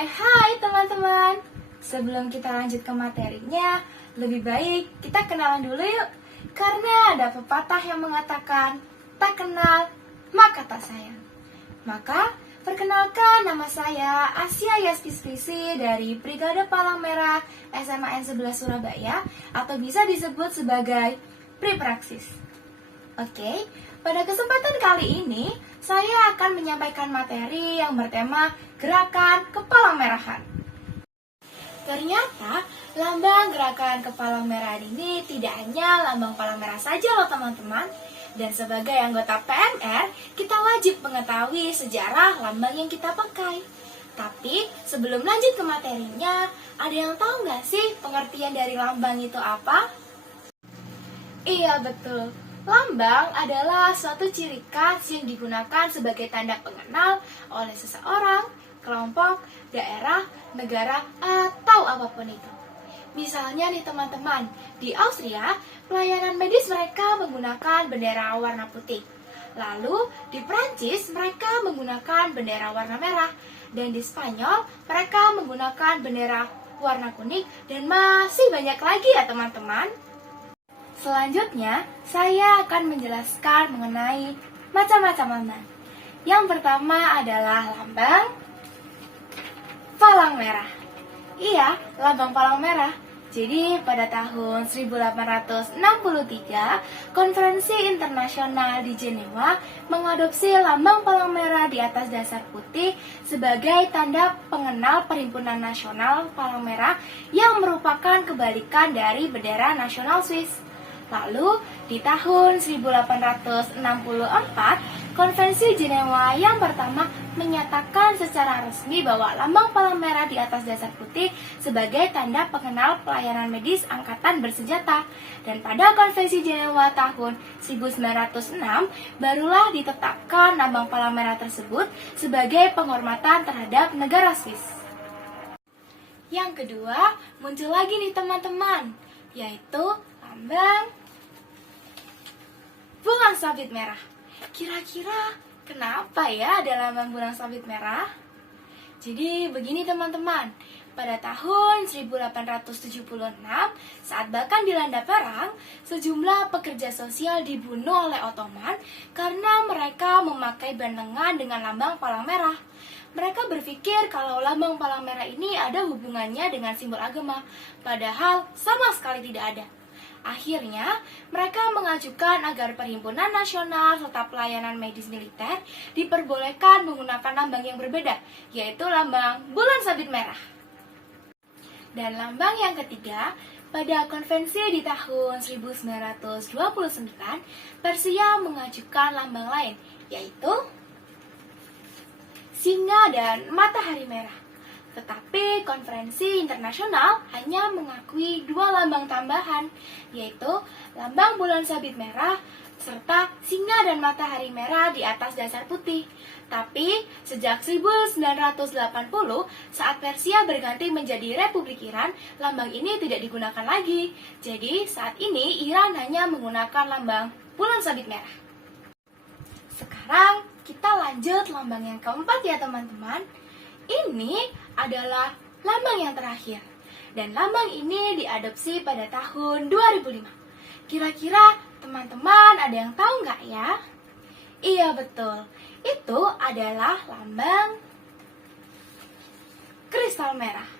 Hai teman-teman. Sebelum kita lanjut ke materinya, lebih baik kita kenalan dulu yuk. Karena ada pepatah yang mengatakan, tak kenal maka tak sayang. Maka, perkenalkan, nama saya Asya Yaskisvisi dari Brigade Palang Merah SMA N 11 Surabaya, atau bisa disebut sebagai Pripraksis. Oke, pada kesempatan kali ini saya akan menyampaikan materi yang bertema Gerakan Kepalang Merahan. Ternyata lambang Gerakan Kepalang Merahan ini tidak hanya lambang palang merah saja loh teman-teman. Dan sebagai anggota PMR, kita wajib mengetahui sejarah lambang yang kita pakai. Tapi sebelum lanjut ke materinya, ada yang tahu nggak sih pengertian dari lambang itu apa? Iya betul, lambang adalah suatu ciri khas yang digunakan sebagai tanda pengenal oleh seseorang, kelompok, daerah, negara, atau apapun itu. Misalnya nih teman-teman, di Austria, pelayanan medis mereka menggunakan bendera warna putih. Lalu di Prancis mereka menggunakan bendera warna merah. Dan di Spanyol mereka menggunakan bendera warna kuning. Dan masih banyak lagi ya teman-teman. Selanjutnya, saya akan menjelaskan mengenai macam-macam lambang. Yang pertama adalah lambang palang merah. Iya, lambang palang merah. Jadi pada tahun 1863, Konferensi Internasional di Jenewa mengadopsi lambang palang merah di atas dasar putih sebagai tanda pengenal Perhimpunan Nasional Palang Merah yang merupakan kebalikan dari bendera nasional Swiss. Lalu, di tahun 1864, Konvensi Jenewa yang pertama menyatakan secara resmi bahwa lambang palang merah di atas dasar putih sebagai tanda pengenal pelayanan medis angkatan bersenjata. Dan pada Konvensi Jenewa tahun 1906, barulah ditetapkan lambang palang merah tersebut sebagai penghormatan terhadap negara Swiss. Yang kedua, muncul lagi nih teman-teman, yaitu lambang bulan sabit merah. Kira-kira kenapa ya ada lambang bulan sabit merah? Jadi begini teman-teman, pada tahun 1876 saat Balkan dilanda perang, sejumlah pekerja sosial dibunuh oleh Ottoman karena mereka memakai bandengan dengan lambang palang merah. Mereka berpikir kalau lambang palang merah ini ada hubungannya dengan simbol agama, padahal sama sekali tidak ada. Akhirnya, mereka mengajukan agar Perhimpunan Nasional serta Pelayanan Medis Militer diperbolehkan menggunakan lambang yang berbeda, yaitu lambang bulan sabit merah. Dan lambang yang ketiga, pada konvensi di tahun 1929, Persia mengajukan lambang lain, yaitu singa dan matahari merah. Tetapi konferensi internasional hanya mengakui dua lambang tambahan, yaitu lambang bulan sabit merah serta singa dan matahari merah di atas dasar putih. Tapi sejak 1980 saat Persia berganti menjadi Republik Iran, lambang ini tidak digunakan lagi. Jadi saat ini Iran hanya menggunakan lambang bulan sabit merah. Sekarang kita lanjut lambang yang keempat ya teman-teman. Ini adalah lambang yang terakhir. Dan lambang ini diadopsi pada tahun 2005. Kira-kira teman-teman ada yang tahu nggak ya? Iya betul, itu adalah lambang kristal merah.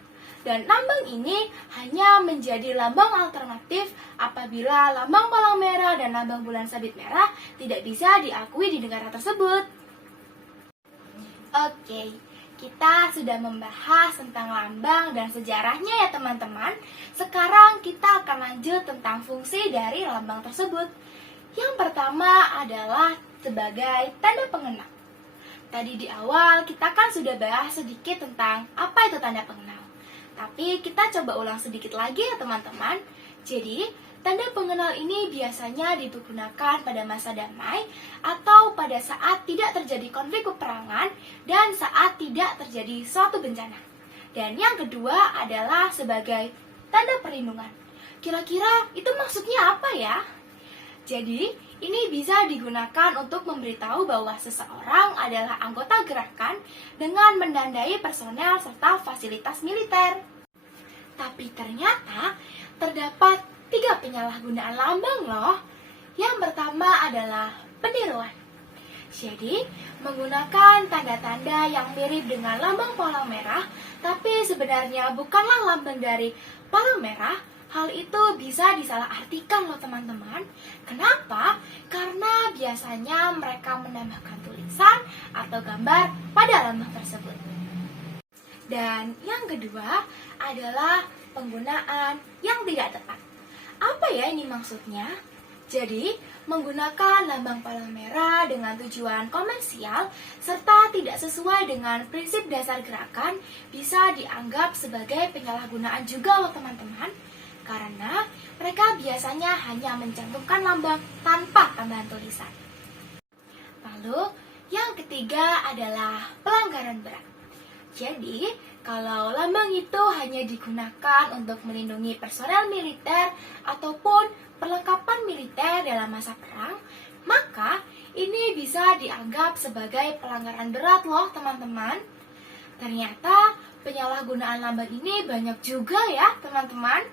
Dan lambang ini hanya menjadi lambang alternatif apabila lambang palang merah dan lambang bulan sabit merah tidak bisa diakui di negara tersebut. Oke, kita sudah membahas tentang lambang dan sejarahnya ya teman-teman. Sekarang kita akan lanjut tentang fungsi dari lambang tersebut. Yang pertama adalah sebagai tanda pengenal. Tadi di awal kita kan sudah bahas sedikit tentang apa itu tanda pengenal. Tapi kita coba ulang sedikit lagi ya teman-teman. Jadi, tanda pengenal ini biasanya digunakan pada masa damai atau pada saat tidak terjadi konflik peperangan dan saat tidak terjadi suatu bencana. Dan yang kedua adalah sebagai tanda perlindungan. Kira-kira itu maksudnya apa ya? Jadi, Ini bisa digunakan untuk memberitahu bahwa seseorang adalah anggota gerakan dengan menandai personel serta fasilitas militer. Tapi ternyata terdapat 3 penyalahgunaan lambang loh. Yang pertama adalah peniruan. Jadi, menggunakan tanda-tanda yang mirip dengan lambang palang merah, tapi sebenarnya bukanlah lambang dari palang merah. Hal itu bisa disalahartikan loh teman-teman. Kenapa? Karena biasanya mereka menambahkan tulisan atau gambar pada lambang tersebut. Dan yang kedua adalah penggunaan yang tidak tepat. Apa ya ini maksudnya? Jadi, menggunakan lambang palang merah dengan tujuan komersial serta tidak sesuai dengan prinsip dasar gerakan bisa dianggap sebagai penyalahgunaan juga loh teman-teman. Karena mereka biasanya hanya mencantumkan lambang tanpa tambahan tulisan. Lalu, yang ketiga adalah pelanggaran berat. Jadi, kalau lambang itu hanya digunakan untuk melindungi personel militer ataupun perlengkapan militer dalam masa perang, maka ini bisa dianggap sebagai pelanggaran berat loh teman-teman. Ternyata penyalahgunaan lambang ini banyak juga ya teman-teman.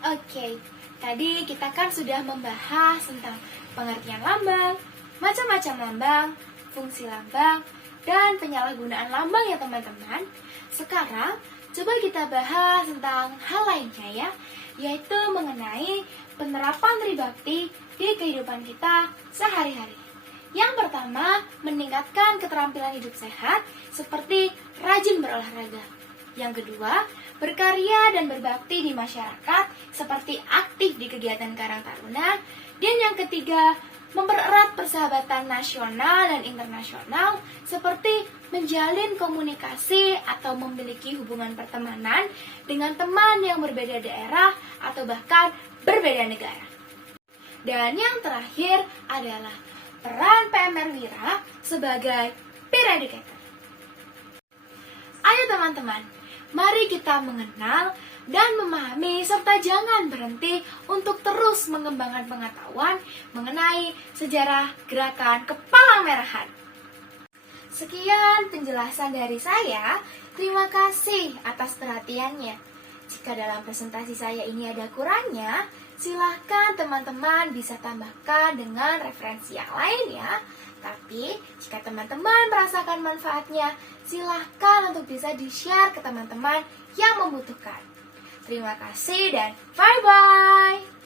Oke, tadi kita kan sudah membahas tentang pengertian lambang, macam-macam lambang, fungsi lambang, dan penyalahgunaan lambang ya teman-teman. Sekarang, coba kita bahas tentang hal lainnya ya, yaitu mengenai penerapan tribakti di kehidupan kita sehari-hari. Yang pertama, meningkatkan keterampilan hidup sehat seperti rajin berolahraga. Yang kedua, berkarya dan berbakti di masyarakat seperti aktif di kegiatan Karang Taruna. Dan yang ketiga, mempererat persahabatan nasional dan internasional seperti menjalin komunikasi atau memiliki hubungan pertemanan dengan teman yang berbeda daerah atau bahkan berbeda negara. Dan yang terakhir adalah peran PMR Wira sebagai peer educator. Ayo teman-teman, mari kita mengenal dan memahami serta jangan berhenti untuk terus mengembangkan pengetahuan mengenai sejarah gerakan Kepalang Merahan. Sekian penjelasan dari saya. Terima kasih atas perhatiannya. Jika dalam presentasi saya ini ada kurangnya, silahkan teman-teman bisa tambahkan dengan referensi yang lain ya. Tapi jika teman-teman merasakan manfaatnya, silahkan untuk bisa di-share ke teman-teman yang membutuhkan. Terima kasih dan bye-bye!